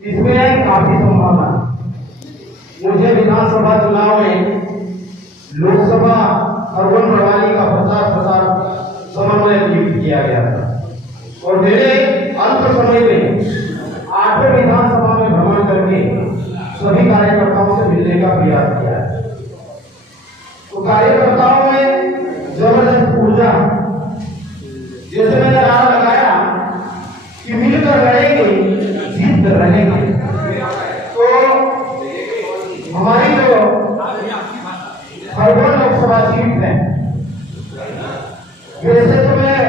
इसमें काफी संभावना। मुझे विधानसभा चुनाव में लोकसभा अर्बन प्रणाली का प्रचार समन्वय नियुक्त किया गया था और मेरे अल्प समय में 8वें विधानसभा में भ्रमण करके सभी कार्यकर्ताओं से मिलने का प्रयास किया है। तो कार्यकर्ताओं में जबरदस्त ऊर्जा, जैसे मैंने नारा लगाया कि मिलकर लड़ेंगे, जीत रहेंगे। तो हमारी जो अर्बन लोकसभा सीट है, वैसे तो मैं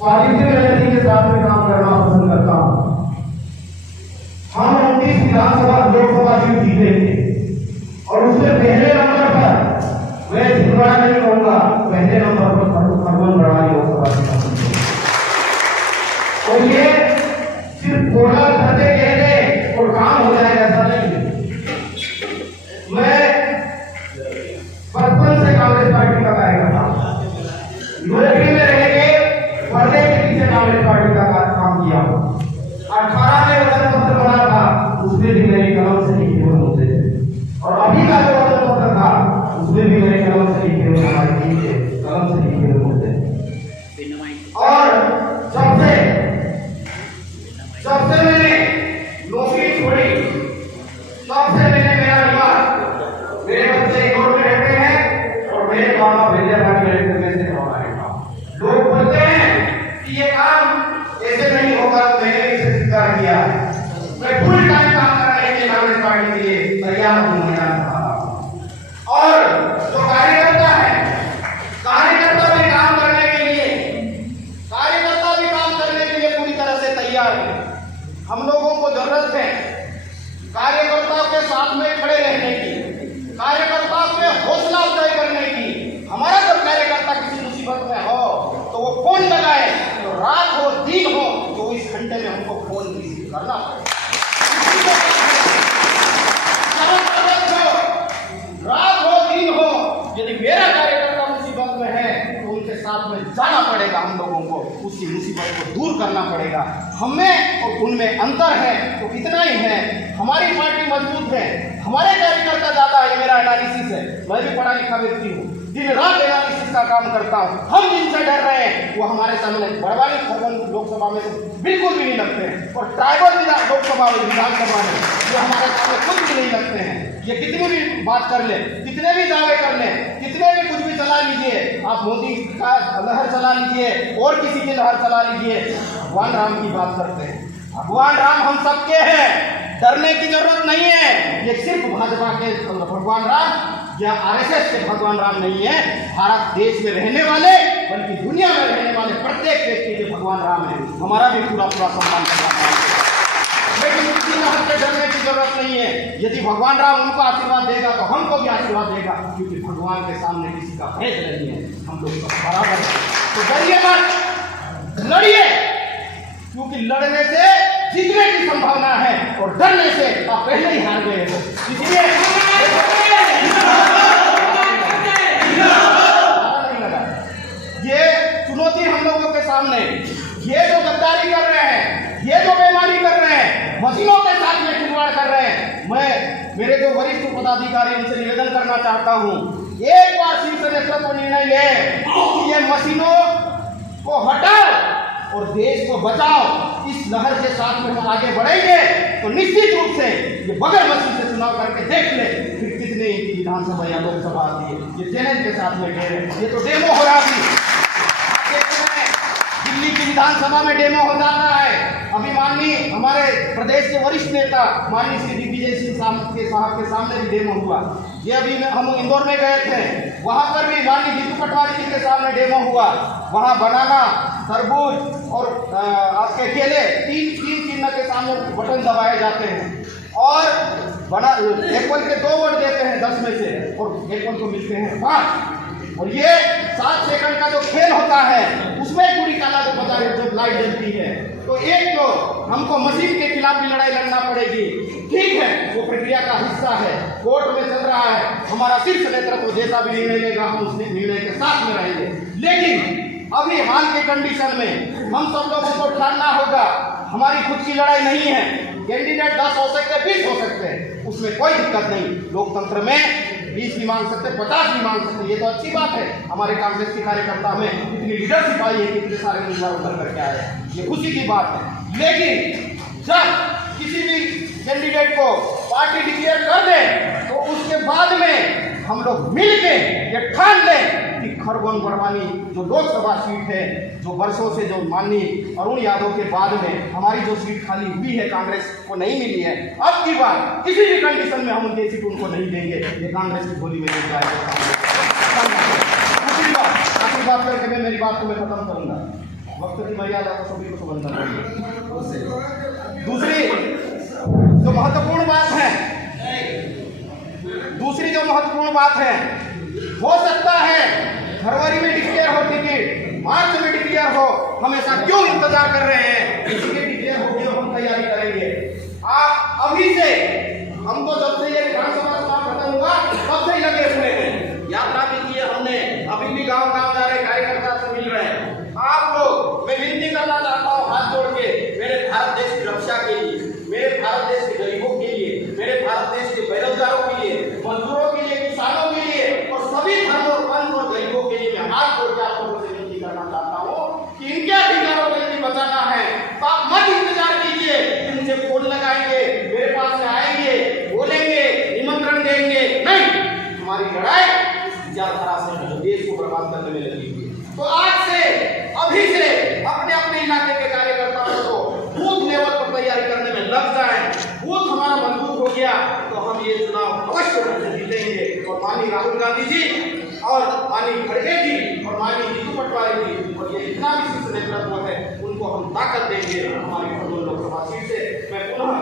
पॉजिटिव एनर्जी के साथ में काम करना पसंद करता हूं। हम 29 विधानसभा लोकसभा सीट जीते थे और उससे पहले नंबर पर मैं झिलवाड़ा नहीं कहूंगा, पहले नंबर पर अर्बन प्रणाली लोकसभा सीट। और ये सिर्फ बोला करते कहते और काम हो जाएगा ऐसा नहीं। मैं बचपन से कांग्रेस पार्टी का कार्यकर्ता हूं, यूएपी में रह के पर्दे के पीछे कांग्रेस पार्टी का काम किया हूं। 18 में वचन पत्र बना था, उसमें भी मेरी कलम से लिखे हुए मुद्दे थे और अभी का जो वचन पत्र था उसमें भी मेरे कलम से लिखे हुए, हमारी टीम के कलम से लिखे हुए मुद्दे। और सबसे मैंने नौकरी छोड़ी, सबसे मैंने मेरा विवाह, मेरे बच्चे इंदौर में रहते हैं और मेरे मामा विद्यावानी में से लोग बोलते हैं कि ये काम ऐसे नहीं होगा, तो मैंने इसे स्वीकार किया। मैं फुल टाइम काम करने के कांग्रेस पार्टी के लिए तैयार हूं। और जो कार्यकर्ता है, कार्यकर्ता भी काम करने के लिए पूरी तरह से तैयार है। हम लोगों को जरूरत है कार्यकर्ताओं के साथ में खड़े रहने की, कार्यकर्ताओं पे हौसला अफजाई करने की। हमारा जब कार्यकर्ता किसी मुसीबत में हो तो वो फोन लगाए, तो रात हो दिन हो 24 घंटे में हमको फोन रिसीव करना पड़ेगा। रात हो दिन हो, यदि मेरा कार्यकर्ता मुसीबत में है तो उनके साथ में जाना पड़ेगा। हम लोगों को उसी मुसीबत को दूर करना पड़ेगा। हमें और उनमें अंतर है तो इतना ही है, हमारी पार्टी मजबूत है, हमारे कार्यकर्ता ज्यादा है। मेरा एनालिसिस है, मैं भी पढ़ा लिखा व्यक्ति हूँ, दिन रात एनालिसिस का काम करता हूँ। हम जिनसे डर रहे हैं वो हमारे सामने बड़वानी खरगोन लोकसभा में तो बिल्कुल भी नहीं लगते हैं और ट्राइबल लोकसभा में, विधानसभा में वो हमारे सामने कुछ भी नहीं लगते हैं। ये कितनी भी बात कर ले, कितने भी दावे कर ले, कितने भी कुछ भी चला लीजिए, आप मोदी का लहर चला लीजिए और किसी की लहर चला लीजिए, भगवान राम की बात करते हैं। भगवान राम हम सबके हैं, डरने की जरूरत नहीं है। ये सिर्फ भाजपा के भगवान राम या आरएसएस के भगवान राम नहीं है, भारत देश में रहने वाले बल्कि दुनिया में रहने वाले प्रत्येक व्यक्ति के भगवान राम है। हमारा भी पूरा सम्मान करना चाहिए, लेकिन किसी लहर से डरने की जरूरत नहीं है। यदि भगवान राम उनको आशीर्वाद देगा तो हमको भी आशीर्वाद देगा, क्योंकि भगवान के सामने किसी का भेद नहीं है, हम लोग सब बराबर है। तो डरिए मत, लड़िए, क्योंकि लड़ने से जीतने की संभावना है और डरने से आप पहले ही हार गए हो। इसलिए ये चुनौती हम लोगों के सामने, ये जो गद्दारी कर रहे हैं, ये जो बेईमानी कर रहे हैं, मशीनों के साथ में खिलवाड़ कर रहे हैं, मैं मेरे जो वरिष्ठ पदाधिकारी उनसे निवेदन करना चाहता हूं, एक बार शीर्ष नेतृत्व निर्णय ले कि ये मशीनों को हटाओ और देश को बचाओ। इस लहर के साथ में आगे बढ़ेंगे तो निश्चित रूप से ये बगैर मशीन से चुनाव करके देख ले फिर कितने इनकी विधानसभा या लोकसभा आती है। ये चैलेंज के साथ में कह रहे हैं, ये तो डेमो हो रहा थी, दिल्ली की विधानसभा में डेमो हो जाता है। अभी माननीय हमारे प्रदेश के वरिष्ठ नेता माननीय श्री दिग्विजय सिंह साहब के सामने भी डेमो हुआ। ये अभी हम इंदौर में गए थे, वहां पर भी माननीय जीतू पटवारी जी के सामने डेमो हुआ। वहां बनाना, तरबूज और आपके केले, तीन चिन्ह के सामने बटन दबाए जाते हैं और एप्पल के 2 वोट देते हैं 10 में से और एप्पल को मिलते हैं 5। और ये 7 सेकंड का जो खेल होता है उसमें पूरी काला जो बता रहे जब लाइट जलती है तो एक तो हमको मशीन के खिलाफ भी लड़ाई लड़ना पड़ेगी। ठीक है, वो प्रक्रिया का हिस्सा है, कोर्ट में चल रहा है, हमारा शीर्ष नेतृत्व जैसा भी निर्णय लेगा हम उस निर्णय के साथ में रहेंगे। लेकिन अभी हाल के कंडीशन में हम सब लोगों को ठानना होगा, हमारी खुद की लड़ाई नहीं है। कैंडिडेट सकते हैं, 20 हो सकते हैं, उसमें कोई दिक्कत नहीं। लोकतंत्र में 20 भी मांग सकते हैं, 50 भी मांग सकते हैं, ये तो अच्छी बात है। हमारे कांग्रेस के कार्यकर्ता में इतनी लीडरशिप आई है कि इतने सारे उम्मीदवार उतर करके आए हैं, ये खुशी की बात है। लेकिन जब किसी भी कैंडिडेट को पार्टी डिक्लेयर कर दे तो उसके बाद में हम लोग मिलके ये ठान लें कि खरगोन बड़वानी जो लोकसभा सीट है, जो वर्षों से जो माननीय अरुण यादव के बाद में हमारी जो सीट खाली हुई है, कांग्रेस को नहीं मिली है, अब की बार किसी भी कंडीशन में हम उनकी सीट उनको नहीं देंगे। ये कांग्रेस की गोली में नहीं जाएगा। आखिरी बात करके मैं मेरी बात को मैं खत्म करूंगा, वक्त की मर्यादा को सभी को समझना चाहिए। दूसरी जो महत्वपूर्ण बात है, हो सकता है फरवरी में डिक्लेयर हो टिकट, मार्च में डिक्लेयर हो, हम ऐसा क्यों इंतजार कर रहे हैं? टिकट डिक्लेयर होगी तो हम तैयारी करेंगे। आप अभी से, हमको जब से ये विधानसभा चुनाव खत्म हुआ तब से ही लगे हुए हैं, यात्रा भी की हमने, अभी भी गांव गांव जा रहे, कार्यकर्ता से मिल रहे हैं। आप लोग, मैं विनती करना चाहता हूँ हाथ जोड़ के, मेरे भारत देश की रक्षा के लिए, मेरे भारत देश के गरीबों के लिए, मेरे भारत देश के बेरोजगारों के लिए, मजदूरों के लिए, किसानों के लिए और सभी धर्म और पंथ और गरीबों के लिए मैं हाथ जोड़ के आप लोगों से विनती करना चाहता हूँ कि इनके अधिकारों को यदि बचाना है तो आप मत इंतजार कीजिए कि मुझे फोन लगाएंगे, मेरे पास में आएंगे, बोलेंगे, निमंत्रण देंगे। नहीं, हमारी लड़ाई विचारधारा से जो देश को बर्बाद करने में लगी हुई है। तो आज से, अभी से अपने अपने इलाके के कार्यकर्ताओं को बूथ लेवल पर तैयारी करने में लग जाए। बूथ हमारा मजबूत हो गया तो हम ये चुनाव अवश्य रूप से जीतेंगे। और माननीय राहुल गांधी जी और माननीय खड़गे जी और माननीय जीतू पटवारी जी और ये जितना भी शीर्ष नेतृत्व है उनको हम ताकत देंगे। हमारी लोकसभा सीट से मैं पुनः